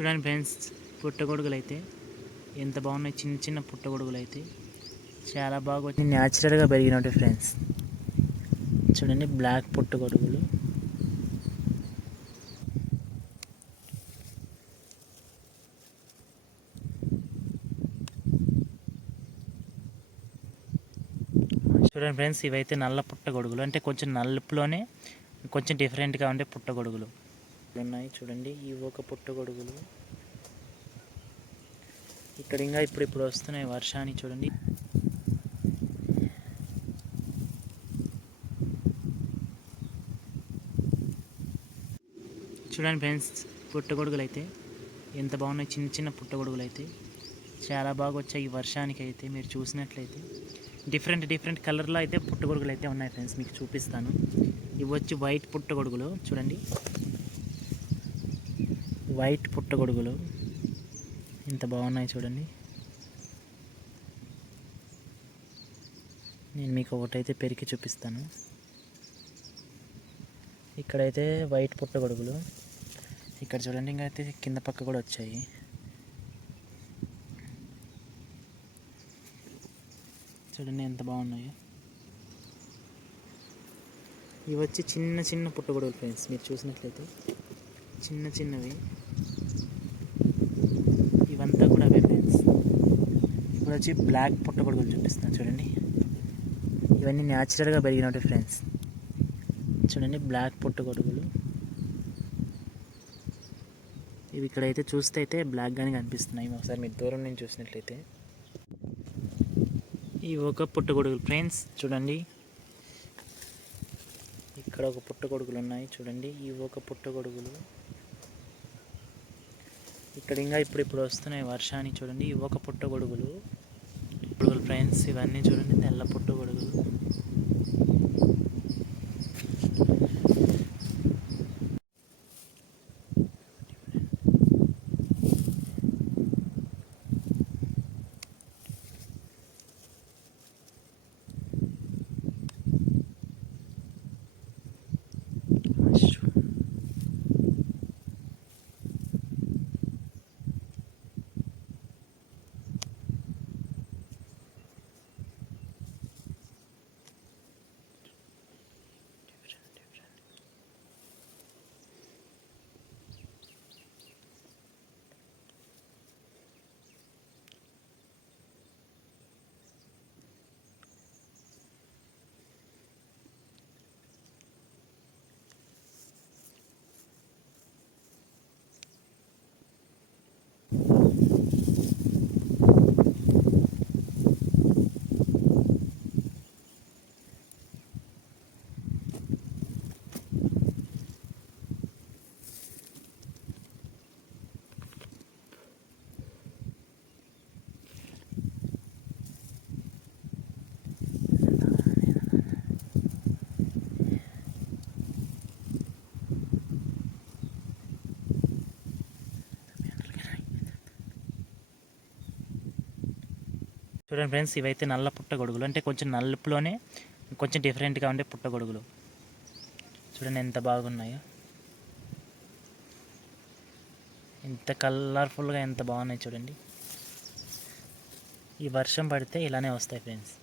చూడండి ఫ్రెండ్స్, పుట్టగొడుగులు అయితే ఎంత బాగున్నాయి. చిన్న చిన్న పుట్టగొడుగులు అయితే చాలా బాగా వచ్చి న్యాచురల్గా పెరిగినట్టు ఫ్రెండ్స్. చూడండి బ్లాక్ పుట్టగొడుగులు. చూడండి ఫ్రెండ్స్, ఇవైతే నల్ల పుట్టగొడుగులు, అంటే కొంచెం నలుపులోనే కొంచెం డిఫరెంట్గా ఉండే పుట్టగొడుగులు ఉన్నాయి. చూడండి ఈ ఒక పుట్టగొడుగులు ఇక్కడ ఇంకా ఇప్పుడు వస్తున్నాయి వర్షానికి. చూడండి చూడండి ఫ్రెండ్స్, పుట్టగొడుగులు అయితే ఎంత బాగున్నాయి. చిన్న చిన్న పుట్టగొడుగులు అయితే చాలా బాగా వచ్చాయి ఈ వర్షానికి. అయితే మీరు చూసినట్లయితే డిఫరెంట్ కలర్లో అయితే పుట్టగొడుగులు అయితే ఉన్నాయి ఫ్రెండ్స్. మీకు చూపిస్తాను. ఇవి వచ్చి వైట్ పుట్టగొడుగులు. చూడండి వైట్ పుట్టగొడుగులు ఎంత బాగున్నాయి చూడండి. నేను మీకు ఒకటైతే పెరికి చూపిస్తాను. ఇక్కడైతే వైట్ పుట్టగొడుగులు, ఇక్కడ చూడండి ఇంకా అయితే కింద పక్క కూడా వచ్చాయి. చూడండి ఎంత బాగున్నాయో. ఇవి వచ్చి చిన్న చిన్న పుట్టగొడుగులు ఫ్రెండ్స్. మీరు చూసినట్లయితే చిన్న చిన్నవి ఇవంతా కూడా అవే ఫ్రెండ్స్. ఇప్పుడు వచ్చి బ్లాక్ పుట్టగొడుగులు చూపిస్తాను. చూడండి ఇవన్నీ న్యాచురల్గా పెరిగినట్టు ఫ్రెండ్స్. చూడండి బ్లాక్ పుట్టగొడుగులు. ఇవి ఇక్కడైతే చూస్తే అయితే బ్లాక్గానే కనిపిస్తున్నాయి. ఒకసారి మీరు దూరం నుంచి చూసినట్లయితే ఈ ఒక పుట్టగొడుగులు ఫ్రెండ్స్. చూడండి ఇక్కడ ఒక పుట్టగొడుగులు ఉన్నాయి. చూడండి ఈ ఒక పుట్టగొడుగులు ఇక్కడ ఇంకా ఇప్పుడు వస్తున్నాయి వర్షానికి. చూడండి ఈ ఒక పుట్టగొడుగులు ఫ్రెండ్స్. ఇవన్నీ చూడండి తెల్ల పుట్టగొడుగులు. చూడండి ఫ్రెండ్స్, ఇవైతే నల్ల పుట్టగొడుగులు, అంటే కొంచెం నలుపులోనే కొంచెం డిఫరెంట్గా ఉండే పుట్టగొడుగులు. చూడండి ఎంత బాగున్నాయో. ఎంత కలర్ఫుల్గా ఎంత బాగున్నాయి చూడండి. ఈ వర్షం పడితే ఇలానే వస్తాయి ఫ్రెండ్స్.